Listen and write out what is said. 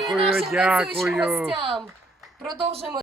Дякую, нашим дякую. гостям. Продовжуємо.